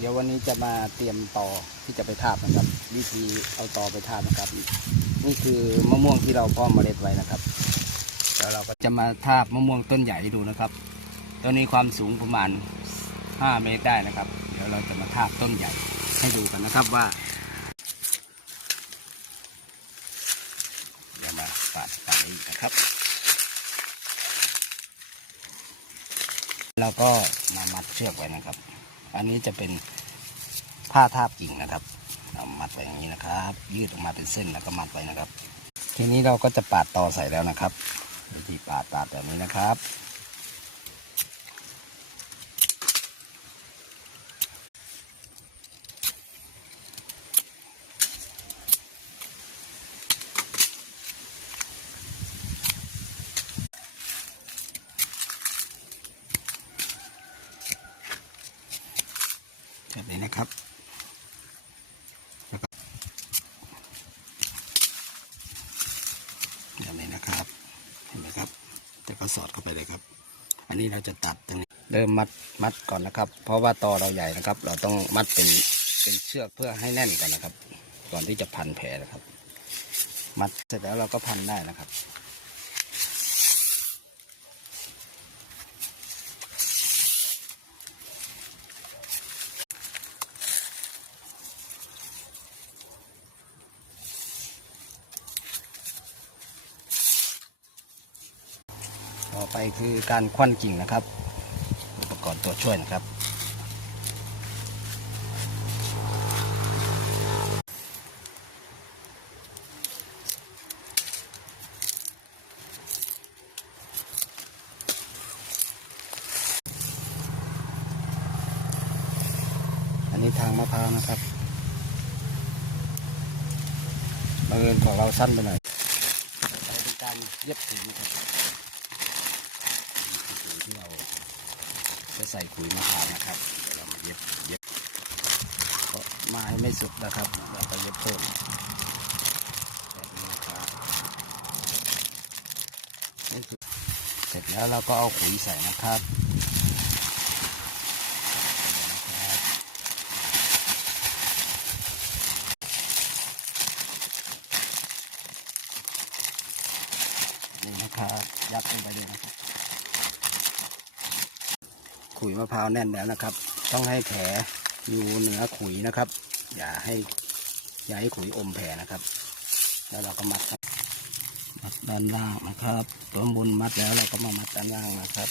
เดี๋ยววันนี้จะมาเตรียมต่อที่จะไปทาบนะครับ วิธีเอาต่อไปทาบนะครับ นี่คือมะม่วงที่เราเพาะเมล็ดไว้นะครับแล้วเราก็จะมาทาบมะม่วงต้นใหญ่ให้ดูนะครับต้นนี้ความสูงประมาณ 5 เมตรได้นะครับ เดี๋ยวเราจะมาทาบต้นใหญ่ให้ดูกันนะครับว่าเดี๋ยวมาปาดปาดอีกนะครับ เราก็มามัดเชือกไว้นะครับ อันนี้จะเป็นผ้าทาบกิ่งนะครับเรามัดไว้อย่างนี้นะครับ ยืดออกมาเป็นเส้นแล้วก็มัดไว้นะครับ ทีนี้เราก็จะปาดต่อใส่แล้วนะครับ วิธีปาดปาดแบบนี้นะครับ แบบนี้นะครับแล้วก็แบบนี้นะครับ เห็นไหมครับ แต่ก็สอดเข้าไปเลยครับ อันนี้เราจะตัดตรงนี้ เริ่มมัดมัดก่อนนะครับ เพราะว่าตอเราใหญ่นะครับ เราต้องมัดเป็นเป็นเชือกเพื่อให้แน่นก่อนนะครับ ก่อนที่จะพันแผลนะครับ มัดเสร็จแล้วเราก็พันได้นะครับ ไปคือการควันกิ่งนะครับ อุปกรณ์ตัวช่วยนะครับ อันนี้ทางมะพร้าวนะครับบังเอิญของเราสั้นไปหน่อยเป็นการเย็บถุงนะครับ ปุ๋ยที่เรา จะใส่ขุยมะพร้าวนะครับเดี๋ยวเรามาเย็บเย็บเพราะไม้ไม่สุกนะครับ เราก็เย็บเพิ่มแบบนี้ครับนี่คือเสร็จแล้วเราก็เอาขุยใส่นะครับนี่นะครับ ยัดลงไปเลยนะครับ ขุยมะพร้าวแน่นแล้วนะครับ ต้องให้แผลอยู่เหนือขุยนะครับ อย่าให้อย่าให้ขุยอมแผลนะครับ แล้วเราก็มัดมัดด้านล่างนะครับตัวบนมัดแล้วเราก็มามัดด้านล่างนะครับ